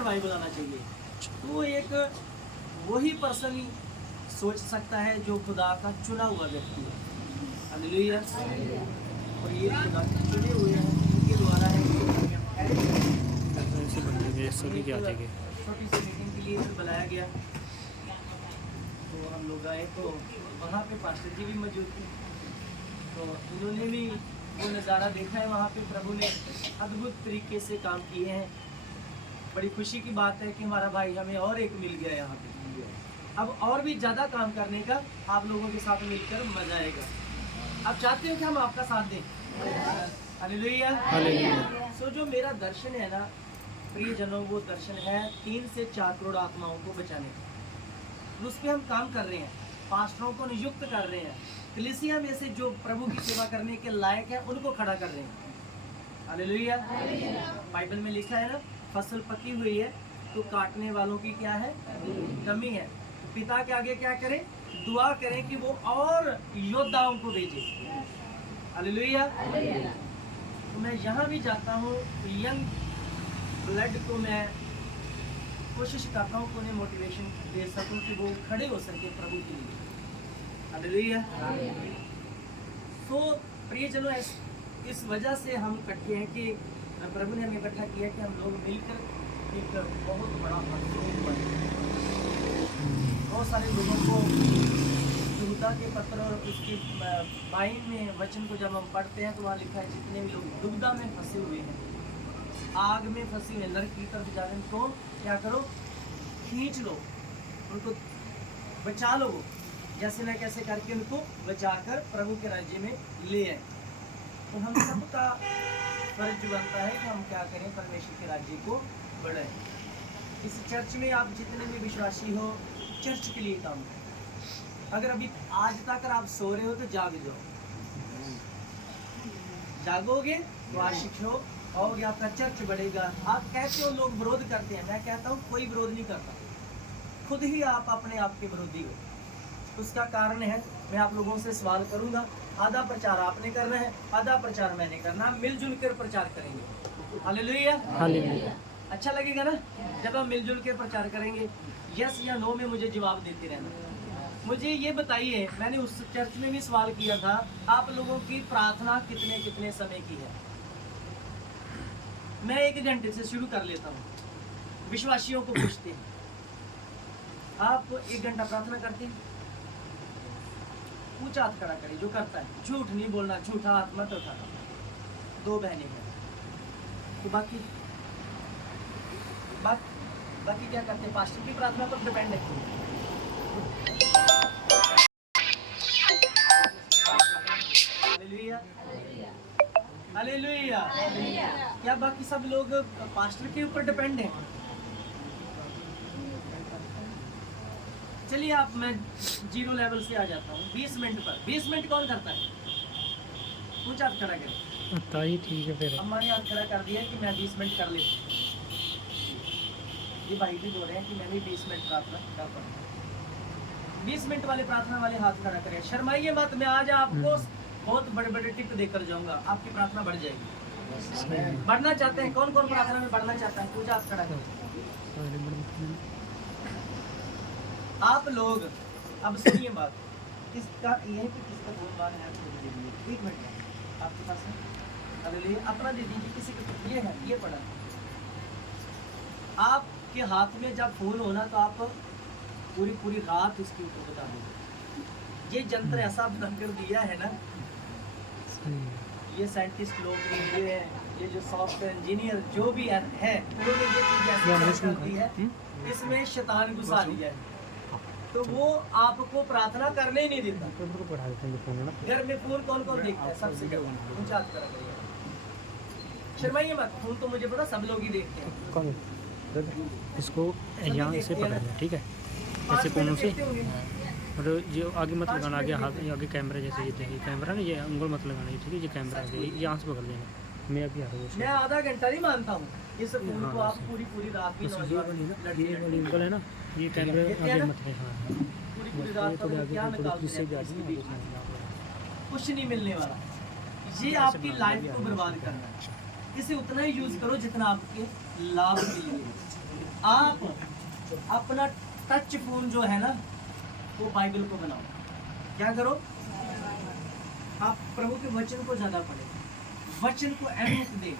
Revival आना चाहिए। तो एक वही पर्सन सोच सकता है जो खुदा का चुना हुआ व्यक्ति है। हालेलुया। और ये खुदा के चुने हुए हैं, इनके द्वारा है ऐसे बंदे सभी के आ जाएंगे। छोटी सी मीटिंग के लिए फिर बुलाया गया, तो हम लोग आए, तो वहाँ पे पास्टर जी भी मौजूद थे। तो उन्होंने भी वो नज़ारा देखा है, वहाँ पे प्रभु ने अद्भुत तरीके से काम किए हैं। बड़ी खुशी की बात है कि हमारा भाई हमें और एक मिल गया यहाँ पे। अब और भी ज़्यादा काम करने का आप लोगों के साथ मिलकर मजा आएगा। आप चाहते हो कि हम आपका साथ दें? हालेलुया। हालेलुया। सो जो मेरा दर्शन है ना प्रियजनों, वो दर्शन है 3 से 4 करोड़ आत्माओं को बचाने का। उस पर हम काम कर रहे हैं, पास्टरों को नियुक्त कर रहे हैं, कलीसिया में से जो प्रभु की सेवा करने के लायक है उनको खड़ा कर रहे हैं। हालेलुया। बाइबल में लिखा है ना, फसल पकी हुई है तो काटने वालों की क्या है? कमी है। पिता के आगे क्या करें? दुआ करें कि वो और योद्धाओं को भेजे। हालेलुया। तो मैं यहाँ भी जाता हूँ, यंग ब्लड को मैं कोशिश करता हूँ कि उन्हें मोटिवेशन दे सकूँ कि वो खड़े हो सके प्रभु के लिए। हालेलुया। तो प्रियजनों, इस वजह से हम इकट्ठे हैं कि प्रभु ने हमें इकट्ठा किया कि हम लोग मिलकर एक बहुत बड़ा महत्वपूर्ण बने। बहुत सारे लोगों को यहूदा के पत्र और उसकी बाइन में वचन को जब हम पढ़ते हैं तो वहाँ लिखा है जितने भी लोग दुविधा में फंसे हुए हैं, आग में फंसे हुए, नरक की तरफ जा रहे हैं, तो क्या करो? खींच लो उनको, बचा लो, जैसे न कैसे करके उनको बचाकर प्रभु के राज्य में ले आए। तो हम सबका फर्ज बनता है कि हम क्या करें? परमेश्वर के राज्य को बढ़ाएं। इस चर्च में आप जितने भी विश्वासी हो, चर्च के लिए काम करें। अगर अभी आज तक आप सो रहे हो तो जाग जाओ, जागोगे तो आशिक हो और आपका चर्च बढ़ेगा। आप कहते हो लोग विरोध करते हैं, मैं कहता हूँ कोई विरोध नहीं करता, खुद ही आप अपने आप के विरोधी हो। उसका कारण है, मैं आप लोगों से सवाल करूंगा, आधा प्रचार आपने करना है, आधा प्रचार मैंने करना है, मिलजुल कर प्रचार करेंगे। हालेलुया। हालेलुया। अच्छा लगेगा ना जब हम मिलजुल के प्रचार करेंगे? यस या नो में मुझे जवाब देते रहना। मुझे ये बताइए, मैंने उस चर्च में भी सवाल किया था, आप लोगों की प्रार्थना कितने कितने समय की है? मैं 1 घंटे से शुरू कर लेता हूँ। विश्वासियों को पूछते हैं, आप 1 घंटा प्रार्थना करते हैं? ऊंचा हाथ खड़ा करें जो करता है। झूठ नहीं बोलना, झूठा हाथ मत उठाना। 2 बहनें हैं, तो बाकी क्या करते हैं? पास्टर की प्रार्थना पर डिपेंड है। हालेलुया। हालेलुया। क्या बाकी सब लोग पास्टर के ऊपर डिपेंड हैं? चलिए आप, मैं 0 लेवल से आ जाता हूँ। 20 मिनट पर 20 मिनट कौन करता है? ऊंचा हाथ खड़ा करें। ताई ठीक है फिर। अम्मा ने हाथ खड़ा कर दिया कि मैं 20 मिनट कर लेता हूँ। ये भाई भी बोल रहे हैं कि मैं भी 20 मिनट प्रार्थना कर पाऊँ। 20 मिनट वाले प्रार्थना वाले हाथ खड़ा करें। शर्माइए मत, मैं आज आपको बहुत बड़े बड़े टिप देकर जाऊंगा, आपकी प्रार्थना बढ़ जाएगी। बढ़ना चाहते हैं? कौन कौन प्रार्थना में बढ़ना चाहता है? पूजा हाथ खड़ा करें। आप लोग अब सुनिए बात, किसका यही पे किसका गोलमाल है? 1 मिनट आपके पास है? अरे अपना दे दीजिए किसी को। ये है, ये पड़ा आपके हाथ में जब फोन होना तो आप पूरी रात इसके ऊपर बता दीजिए। ये जंत्र ऐसा बनकर दिया है ना, ये साइंटिस्ट लोग भी, ये जो सॉफ्टवेयर इंजीनियर जो भी है उन्होंने ये चीज ऐसी कर दी है, इसमें शैतान घुसा दिया है, तो वो आपको प्रार्थना करने ही नहीं देता। घर में फोन कौन कौन देखता है? सबसे ऊंचा कर, शर्माइए मत, फोन तो मुझे पता सब लोग ही देखते हैं। इसको यहाँ से पकड़ना, ठीक है, ऐसे कोनों से, और जो आगे मत लगाना, आगे हाथ, आगे कैमरा, जैसे ये देखिए कैमरा ना, ये अंगुल मत लगाना, ठीक है, ये कैमरा है, यहाँ से पकड़ लेना। मैं अभी आ रहा हूँ। मैं आधा घंटा नहीं मानता हूँ, इस फोन को आप पूरी रात भी है ना, ये कैमरे आगे मत है। हाँ, पूरी रात कुछ नहीं मिलने वाला। ये आपकी लाइफ को बर्बाद करना है। इसे उतना ही यूज करो जितना आपके लाभ के लिए। आप अपना टच फोन जो है ना वो बाइबल को बनाओ। क्या करो? आप प्रभु के वचन को ज्यादा पढ़े, वचन को अहमियत दे।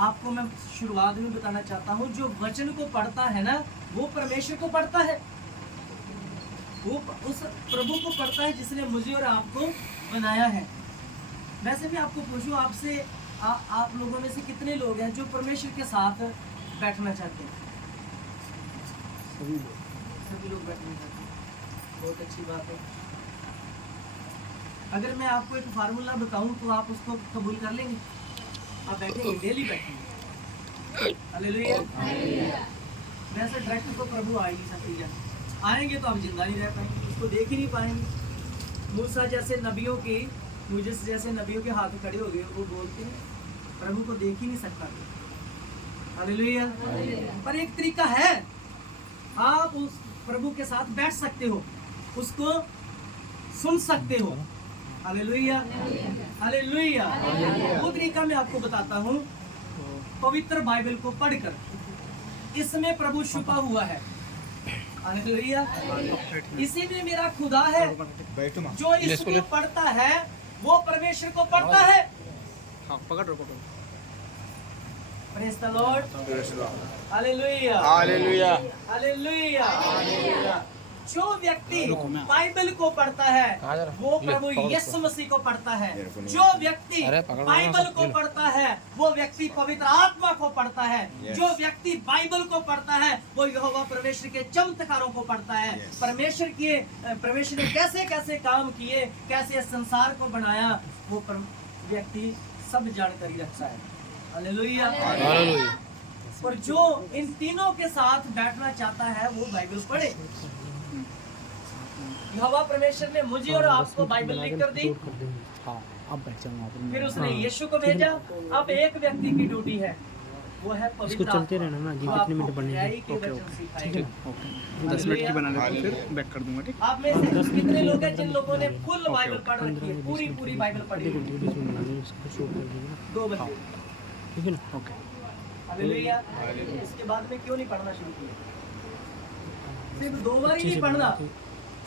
आपको मैं शुरुआत में बताना चाहता हूँ, जो वचन को पढ़ता है ना वो परमेश्वर को पढ़ता है, वो उस प्रभु को पढ़ता है जिसने मुझे और आपको बनाया है। वैसे भी आपको पूछूं, आपसे आप लोगों में से कितने लोग हैं जो परमेश्वर के साथ बैठना चाहते हैं? सभी लोग बैठना चाहते हैं। बहुत अच्छी बात है। अगर मैं आपको एक फार्मूला बताऊं तो आप उसको कबूल कर लेंगे? आप बैठेंगे, डेली बैठेंगे। हालेलुया। वैसे डायरेक्ट तो प्रभु आ ही नहीं सकती है, आएंगे तो आप जिंदा नहीं रह पाएंगे, उसको देख ही नहीं पाएंगे। मूसा जैसे नबियों के, मुझे जैसे नबियों के हाथ खड़े हो गए, वो बोलते हैं प्रभु को देख ही नहीं सकता। हालेलुया। पर एक तरीका है, आप उस प्रभु के साथ बैठ सकते हो, उसको सुन सकते हो। Hallelujah, hallelujah. वो तरीका मैं आपको बताता हूँ, पवित्र बाइबल को पढ़कर। इसमें प्रभु छुपा हुआ है। हालेलुया। इसी में मेरा खुदा है। जो इसको पढ़ता है वो परमेश्वर को पढ़ता है। Praise the Lord. Hallelujah, hallelujah, hallelujah. जो व्यक्ति बाइबल को पढ़ता है वो प्रभु यीशु मसीह को पढ़ता है। जो व्यक्ति बाइबल को पढ़ता है वो व्यक्ति पवित्र आत्मा को पढ़ता है। जो व्यक्ति बाइबल को पढ़ता है वो यहोवा परमेश्वर के चमत्कारों को पढ़ता है। परमेश्वर ने कैसे कैसे काम किए, कैसे संसार को बनाया, वो व्यक्ति सब जानकारी रखता है। Hallelujah, hallelujah. और जो इन तीनों के साथ बैठना चाहता है वो बाइबल पढ़े। यहोवा परमेश्वर ने मुझे और आपको बाइबल लिख कर दी, फिर उसने यीशु को भेजा। अब एक व्यक्ति की ड्यूटी है, वो है पवित्र आत्मा। चलते रहना ना, कितने मिनट बनने हैं? ठीक है, 10 मिनट की बना लेते हैं, फिर बैक कर दूंगा। ठीक। आप में से कितने लोग हैं जिन लोगों ने फुल बाइबल पढ़ रखी है, पूरी बाइबल पढ़ी है? 2 बंदे, ठीक है ना? ओके। हालेलुया। इसके बाद में क्यों नहीं पढ़ना शुरू किया? सिर्फ 2 बार ही नहीं पढ़ना,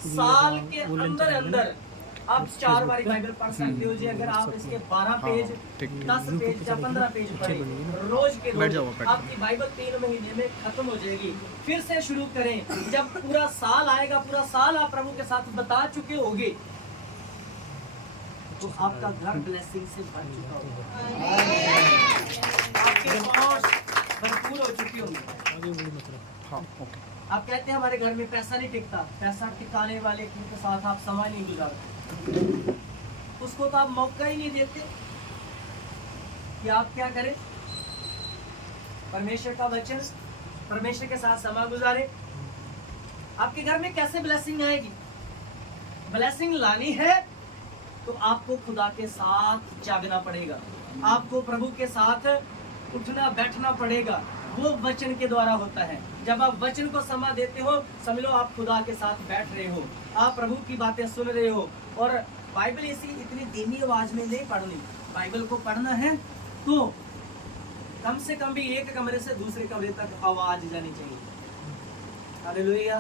साल के अंदर अंदर आप 4 बार बाइबल पढ़ सकते हो जी। अगर आप इसके 12 पेज, 10 पेज या 15 पेज पढ़ें रोज के रोज, आपकी बाइबल 3 महीने में खत्म हो जाएगी। फिर से शुरू करें। जब पूरा साल आएगा, पूरा साल आप प्रभु के साथ बता चुके होंगे, तो आपका घर ब्लेसिंग से भर चुका होगा, आपके पहुंच भरपूर हो चुकी होंगी। हाँ, ओके। आप कहते हैं हमारे घर में पैसा नहीं टिकता, पैसा टिकाने वाले के साथ आप समय नहीं गुजारते, उसको तो आप मौका ही नहीं देते कि आप क्या करें, परमेश्वर का वचन, परमेश्वर के साथ समय गुजारे। आपके घर में कैसे ब्लेसिंग आएगी? ब्लेसिंग लानी है तो आपको खुदा के साथ जागना पड़ेगा, आपको प्रभु के साथ उठना बैठना पड़ेगा। वो वचन के द्वारा होता है। जब आप वचन को समय देते हो, समझ लो आप खुदा के साथ बैठ रहे हो, आप प्रभु की बातें सुन रहे हो। और बाइबल इतनी धीमी आवाज में नहीं पढ़नी, बाइबल को पढ़ना है तो कम से कम भी एक कमरे से दूसरे कमरे तक आवाज जानी चाहिए। हालेलुया।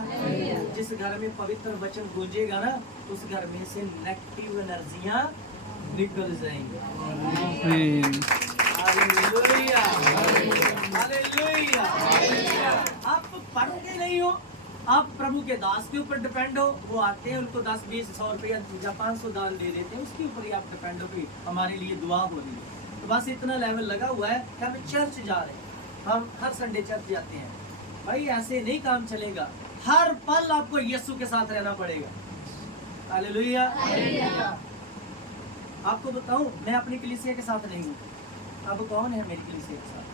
जिस घर में पवित्र वचन गूंजेगा ना, उस घर में से नेगेटिव एनर्जियां निकल जाएंगी। Hallelujah, hallelujah. आप पढ़ते नहीं हो, आप प्रभु के दास के ऊपर डिपेंड हो। वो आते हैं, उनको 10, 20, 100 रुपया या 500 दान दे देते हैं, उसके ऊपर ही आप डिपेंड हो कि हमारे लिए दुआ हो रही है। तो बस इतना लेवल लगा हुआ है कि हम चर्च जा रहे हैं, हम हर संडे चर्च जाते हैं। भाई ऐसे नहीं काम चलेगा, हर पल आपको यीशु के साथ रहना पड़ेगा। हालेलुया। आपको बताऊं, मैं अपनी कलीसिया के साथ नहीं हूँ। अब कौन है मेरी कलीसिया के साथ?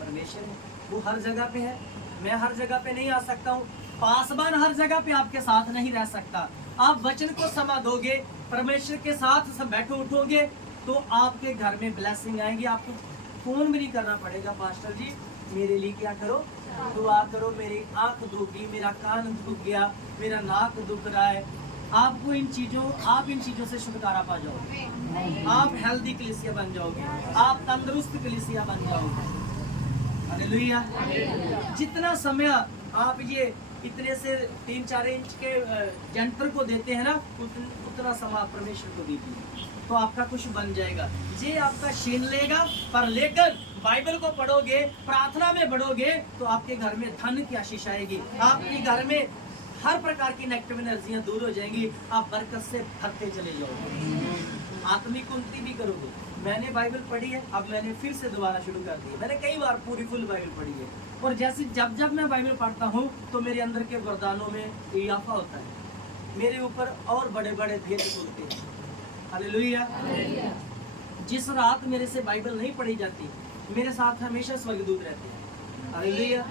परमेश्वर है। वो हर जगह पे है, मैं हर जगह पे नहीं आ सकता हूँ। पासवान हर जगह पे आपके साथ नहीं रह सकता। आप वचन को समा दोगे, परमेश्वर के साथ सब बैठो उठोगे, तो आपके घर में ब्लेसिंग आएगी। आपको फोन भी नहीं करना पड़ेगा, पास्टर जी मेरे लिए क्या करो, दुआ करो, मेरी आंख दुखी, मेरा कान दुख गया, मेरा नाक दुख रहा है। आप इन चीजों से छुटकारा पा जाओगे, आप हेल्दी कलीसिया बन जाओगे, आप तंदुरुस्त कलीसिया बन जाओगे। हालेलुया। जितना समय आप ये इतने से 3-4 इंच के जंतर को देते हैं ना, उतना समय आप परमेश्वर को दीजिए, तो आपका कुछ बन जाएगा। ये आपका छीन लेगा, पर लेकर बाइबल को पढ़ोगे, प्रार्थना में बढ़ोगे, तो आपके घर में धन की आशीष आएगी, आपके घर में हर प्रकार की नेगेटिव एनर्जियां दूर हो जाएंगी, आप बरकत से भरते चले जाओगे, आत्मिक उन्नति भी करोगे। मैंने बाइबल पढ़ी है, अब मैंने फिर से दोबारा शुरू कर दी है। मैंने कई बार पूरी फुल बाइबल पढ़ी है, और जैसे जब जब मैं बाइबल पढ़ता हूँ तो मेरे अंदर के वरदानों में इजाफा होता है, मेरे ऊपर और बड़े बड़े भेद खुलते हैं। हालेलुया। जिस रात मेरे से बाइबल नहीं पढ़ी जाती, मेरे साथ हमेशा स्वर्गदूत रहते हैं। हालेलुया।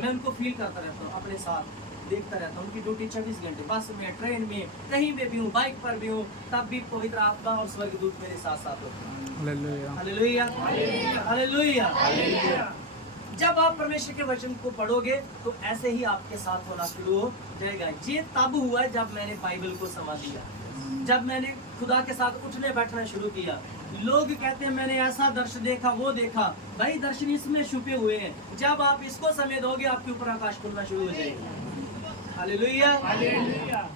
मैं उनको फील करता रहता हूँ, अपने साथ देखता रहता हूँ। उनकी ड्यूटी 24 घंटे, बस में, ट्रेन में, कहीं में भी हूँ, बाइक पर भी हूँ, तब भी पवित्र आत्मा और स्वर्गदूत मेरे साथ साथ होते हैं। Hallelujah, hallelujah, hallelujah. जब आप परमेश्वर के वचन को पढ़ोगे तो ऐसे ही आपके साथ होना शुरू हो जाएगा। ये तब हुआ जब मैंने बाइबल को समझ लिया, जब मैंने खुदा के साथ उठने बैठना शुरू किया। लोग कहते हैं मैंने ऐसा दर्शन देखा, वो देखा, भाई दर्शन इसमें छुपे हुए हैं। जब आप इसको समय दोगे, आपके ऊपर आकाश खुलना शुरू हो जाएगा। Hallelujah, hallelujah.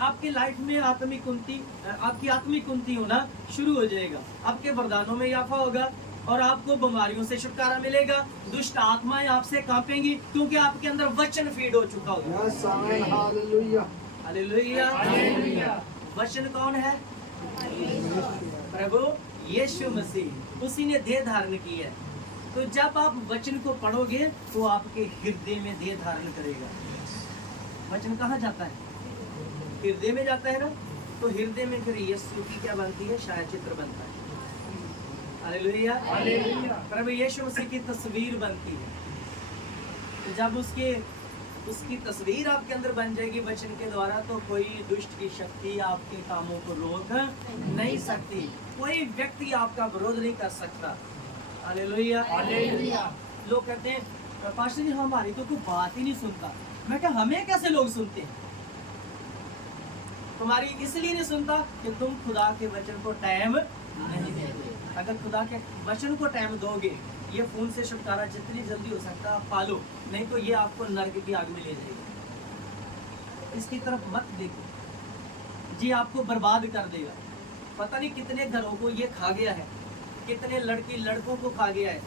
आपकी लाइफ में आत्मिक उन्नति, आपकी आत्मिक उन्नति होना शुरू हो जाएगा, आपके वरदानों में इजाफा होगा, और आपको बीमारियों से छुटकारा मिलेगा। दुष्ट आत्माएं आपसे कांपेंगी, क्योंकि आपके अंदर वचन फीड हो चुका होगा। Hallelujah, hallelujah. वचन कौन है? प्रभु यीशु मसीह, उसी ने देह धारण की है। तो जब आप वचन को पढ़ोगे तो आपके हृदय में देह धारण करेगा। वचन कहाँ जाता है? हृदय में जाता है ना, तो हृदय में फिर यीशु की क्या बनती है? छाया चित्र बनता है। Hallelujah, hallelujah. प्रभु यीशु मसीह की तस्वीर बनती है। तो जब उसकी तस्वीर आपके अंदर बन जाएगी वचन के द्वारा, तो कोई दुष्ट की शक्ति आपके कामों को रोक नहीं सकती, कोई व्यक्ति आपका विरोध नहीं कर सकता। Hallelujah, hallelujah. लोग कहते हैं पास्टर जी हमारी तो कोई बात ही नहीं सुनता। मैं क्या, हमें कैसे लोग सुनते हैं? तुम्हारी इसलिए नहीं सुनता कि तुम खुदा के वचन को टाइम नहीं देते। अगर खुदा के वचन को टाइम दोगे, ये फोन से छुटकारा जितनी जल्दी हो सकता है आप पालो, नहीं तो ये आपको नरक की आग में ले जाएगा। इसकी तरफ मत देखो, जी आपको बर्बाद कर देगा। पता नहीं कितने घरों को ये खा गया है, कितने लड़कों को खा गया है,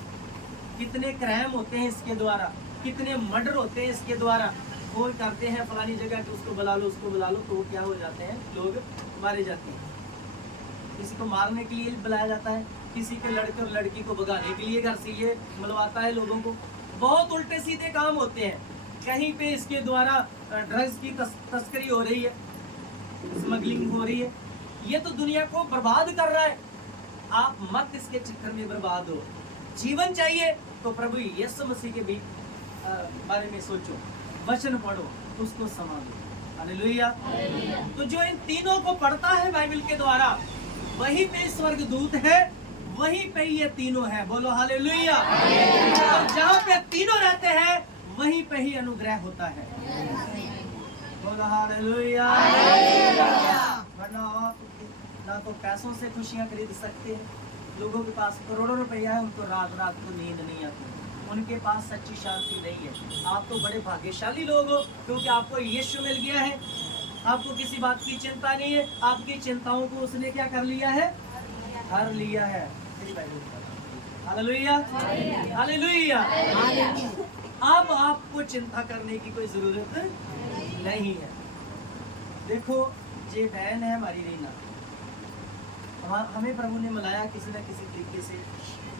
कितने क्राइम होते हैं इसके द्वारा, कितने मर्डर होते हैं इसके द्वारा। वो करते हैं फलानी जगह कि उसको बुला लो, उसको बुला लो, तो वो क्या हो जाते हैं, लोग मारे जाते हैं। किसी को मारने के लिए बुलाया जाता है, किसी के लड़के और लड़की को भगाने के लिए घर से ये मिलवाता है लोगों को। बहुत उल्टे सीधे काम होते हैं। कहीं पे इसके द्वारा ड्रग्स की तस्करी हो रही है, स्मगलिंग हो रही है। ये तो दुनिया को बर्बाद कर रहा है। आप मत इसके चक्कर में बर्बाद हो। जीवन चाहिए तो प्रभु यीशु मसीह के भी बारे में सोचो, वचन पढ़ो, उसको संभालो। हालेलुया। तो जो इन तीनों को पढ़ता है बाइबल के द्वारा, वहीं पे स्वर्गदूत है, वहीं पे ये तीनों है। बोलो हालेलुया। और जहाँ पे तीनों रहते हैं वहीं पे ही अनुग्रह होता है। बोलो हालेलुया। वरना ना तो पैसों से खुशियाँ खरीद सकते हैं। लोगों के पास करोड़ों रुपया है, उनको रात रात को नींद नहीं आती, उनके पास सच्ची शांति नहीं है। आप तो बड़े भाग्यशाली लोग हो, क्योंकि आपको यीशु मिल गया है। आपको किसी बात की चिंता नहीं है, आपकी चिंताओं को उसने क्या कर लिया है? हर लिया है। Hallelujah, hallelujah. अब आपको चिंता करने की कोई जरूरत नहीं है। देखो, ये बहन है हमारी रीना, हमें प्रभु ने मिलाया किसी न किसी तरीके से।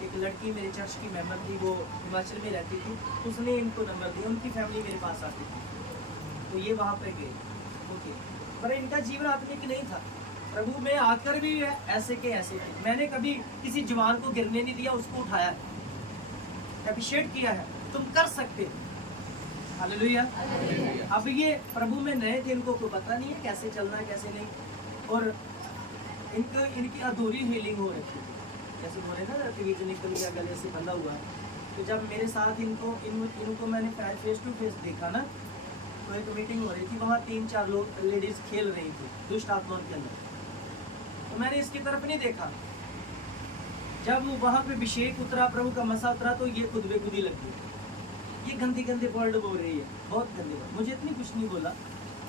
एक लड़की मेरे चर्च की मेंबर थी, वो हिमाचल में रहती थी, उसने इनको नंबर दिया। उनकी फैमिली मेरे पास आती थी, तो ये वहाँ पे गए। ओके, पर इनका जीवन आत्मिक नहीं था। प्रभु में आकर भी ऐसे के ऐसे थे। मैंने कभी किसी जवान को गिरने नहीं दिया, उसको उठाया, अप्रिशिएट किया है, तुम कर सकते हो। हालेलुया। अब ये प्रभु में नए थे, इनको कोई पता नहीं है कैसे चलना है कैसे नहीं, और इनकी अधूरी हीलिंग हो रही थी। जैसे बोले ना, टीवी से निकल गया, गले से बंधा हुआ। तो जब मेरे साथ इनको मैंने फेस टू फेस देखा ना, तो एक मीटिंग हो रही थी, वहाँ 3-4 लोग लेडीज खेल रही थी दुष्ट आत्माओं के अंदर। तो मैंने इसकी तरफ नहीं देखा, जब वहाँ पे अभिषेक उतरा, प्रभु का मसा उतरा, तो ये खुद बेखुदी लग गई। ये गंदे गंदे वर्ड बोल रही है, बहुत गंदे वर्ड। मुझे इतनी कुछ नहीं बोला,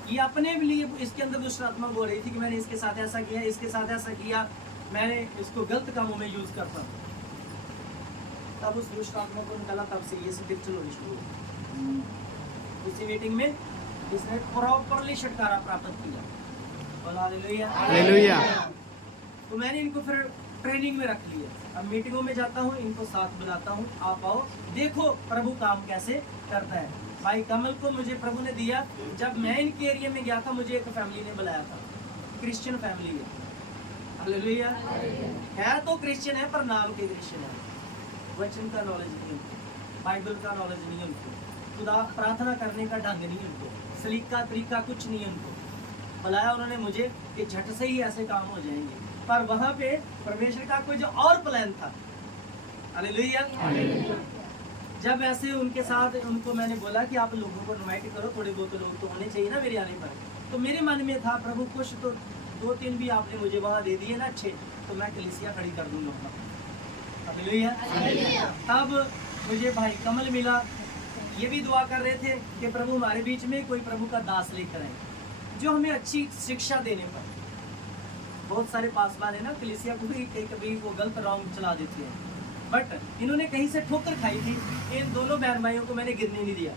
ये अपने लिए इसके अंदर दुष्ट आत्मा बोल रही थी कि मैंने इसके साथ ऐसा किया, इसके साथ ऐसा किया, मैंने इसको गलत कामों में यूज करता हूँ। तब उस दुष्ट आत्मा को निकाला, तब से ये स्पिरिचुअल शुरू। उसी मीटिंग में इसने प्रॉपरली छुटकारा प्राप्त किया। बोला हालेलुया। हालेलुया। तो मैंने इनको फिर ट्रेनिंग में रख लिया। अब मीटिंगों में जाता हूँ, इनको साथ बुलाता हूँ, आप आओ देखो प्रभु काम कैसे करता है। भाई कमल को मुझे प्रभु ने दिया, जब मैं इनके एरिया में गया था, मुझे एक फैमिली ने बुलाया था, क्रिश्चियन फैमिली है। हालेलुया। है तो क्रिश्चियन है, पर नाम के क्रिश्चियन है। वचन का नॉलेज नहीं उनको, बाइबल का नॉलेज नहीं उनको, खुदा प्रार्थना करने का ढंग नहीं उनको, सलीका तरीका कुछ नहीं उनको। बुलाया उन्होंने मुझे कि झट से ही ऐसे काम हो जाएंगे, पर वहाँ पे परमेश्वर का कोई जो और प्लान था। हालेलुया। जब ऐसे उनके साथ उनको मैंने बोला कि आप लोगों को इनवाइट करो, थोड़े बहुत लोग तो होने चाहिए ना मेरे आने पर। तो मेरे मन में था प्रभु कुछ तो 2-3 भी आपने मुझे वहाँ दे दिए ना अच्छे, तो मैं कलीसिया खड़ी कर दूंगा। हालेलुया। तब मुझे भाई कमल मिला, ये भी दुआ कर रहे थे कि प्रभु हमारे बीच में कोई प्रभु का दास लेकर आए, जो हमें अच्छी शिक्षा देने पर। बहुत सारे पासवान है ना, कलीसिया को भी कभी वो गलत रॉन्ग चला देते हैं, बट इन्होंने कहीं से ठोकर खाई थी। इन दोनों बहन भाइयों को मैंने गिरने नहीं दिया,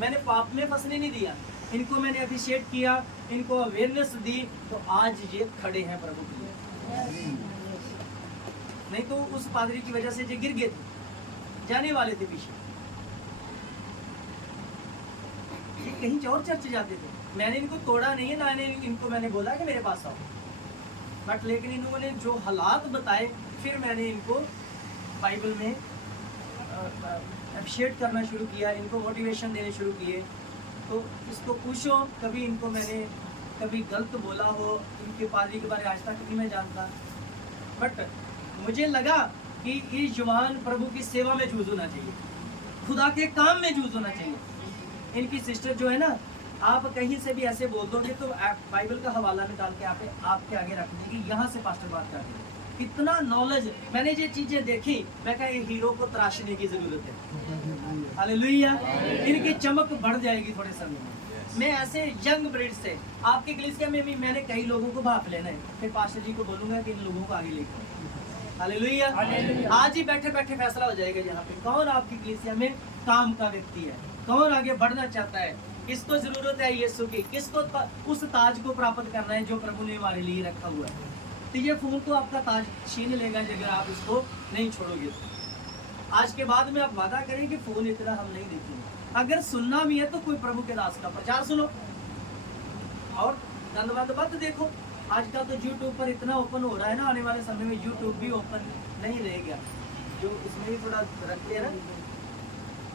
मैंने पाप में फंसने नहीं दिया, इनको मैंने अप्रिशिएट किया, इनको अवेयरनेस दी, तो आज ये खड़े हैं प्रभु के लिए। नहीं तो उस पादरी की वजह से ये गिर गए थे, जाने वाले थे पीछे, ये कहीं और चर्च जाते थे। मैंने इनको तोड़ा नहीं है ना, इनको मैंने बोला कि मेरे पास आओ, बट लेकिन इन्होंने जो हालात बताए, फिर मैंने इनको बाइबल में अप्रिशिएट करना शुरू किया, इनको मोटिवेशन देने शुरू किए। तो इसको पूछो, कभी इनको मैंने कभी गलत बोला हो, इनके पादरी के बारे में आज तक नहीं मैं जानता, बट मुझे लगा कि इस जवान प्रभु की सेवा में जूझ होना चाहिए, खुदा के काम में जूझ होना चाहिए। इनकी सिस्टर जो है ना, आप कहीं से भी ऐसे बोल दोगे तो बाइबल का हवाला निकाल के आपके आगे रख देगी, यहाँ से पास्टर बात कर देंगे। इतना नॉलेज, मैंने ये चीजें देखी, मैं कहा ये हीरो को तराशने की जरूरत है। हालेलुया। इनकी चमक बढ़ जाएगी थोड़े समय में। मैं ऐसे यंग ब्रीड से आपके कलीसिया में भी मैंने कई लोगों को भाप लेना है, फिर पास्टर जी को बोलूंगा कि इन लोगों को आगे लेकर। हालेलुया। आज ही बैठे बैठे फैसला हो जाएगा यहाँ पे कौन आपकी कलीसिया में काम का व्यक्ति है, कौन आगे बढ़ना चाहता है, किसको जरूरत है यीशु की, किसको उस ताज को प्राप्त करना है जो प्रभु ने हमारे लिए रखा हुआ है। तो ये फोन तो आपका ताज छीन लेगा अगर आप इसको नहीं छोड़ोगे। आज के बाद में आप वादा करें कि फोन इतना हम नहीं देखेंगे। अगर सुनना भी है तो कोई प्रभु के दास का प्रचार सुनो, और धन्यवाद मत देखो। आजकल तो यूट्यूब पर इतना ओपन हो रहा है ना, आने वाले समय में यूट्यूब भी ओपन नहीं रहेगा, जो इसमें भी थोड़ा रखते हैं ना,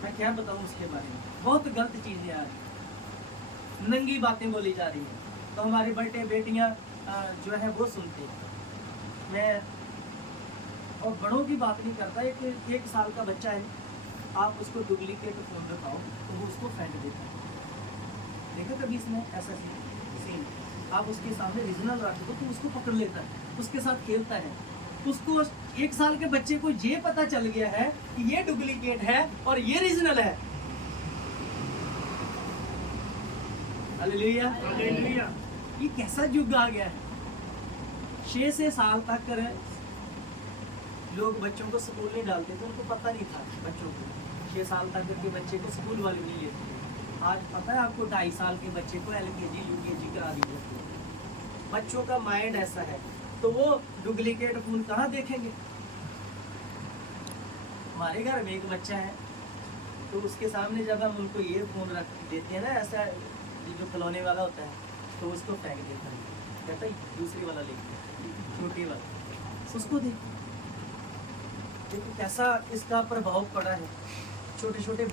मैं क्या बताऊं उसके बारे में। बहुत गलत चीज़ें आ रही, नंगी बातें बोली जा रही हैं, तो हमारे बेटे बेटियां जो है वो सुनते हैं। मैं और बड़ों की बात नहीं करता, एक साल का बच्चा है, आप उसको डुप्लीकेट फोन दिखाओ तो वो उसको फेंक देता है। देखो कभी इसमें ऐसा सीन, आप उसके सामने रीजनल रख दो तो उसको पकड़ लेता है, उसके साथ खेलता है। उसको 1 साल के बच्चे को ये पता चल गया है कि ये डुप्लीकेट है और ये रीजनल है। हालेलुया। हालेलुया। ये कैसा युग आ गया है। 6 से साल तक लोग बच्चों को स्कूल नहीं डालते थे, उनको पता नहीं था बच्चों को। 6 साल तक के बच्चे को स्कूल वाले नहीं लेते। आज पता है आपको 2.5 साल के बच्चे को LKG UKG करा दी जाती है। बच्चों का माइंड ऐसा है, तो वो डुप्लीकेट फोन कहाँ देखेंगे। हमारे घर में एक बच्चा है, तो उसके सामने जब हम उनको ये फोन रख देते हैं ना, ऐसा जो खिलौने वाला होता है, तो उसको फेंक देता है, कहता है दूसरी वाला लेके, छोटी वाला उसको देखो कैसा इसका प्रभाव पड़ा है। छोटे छोटे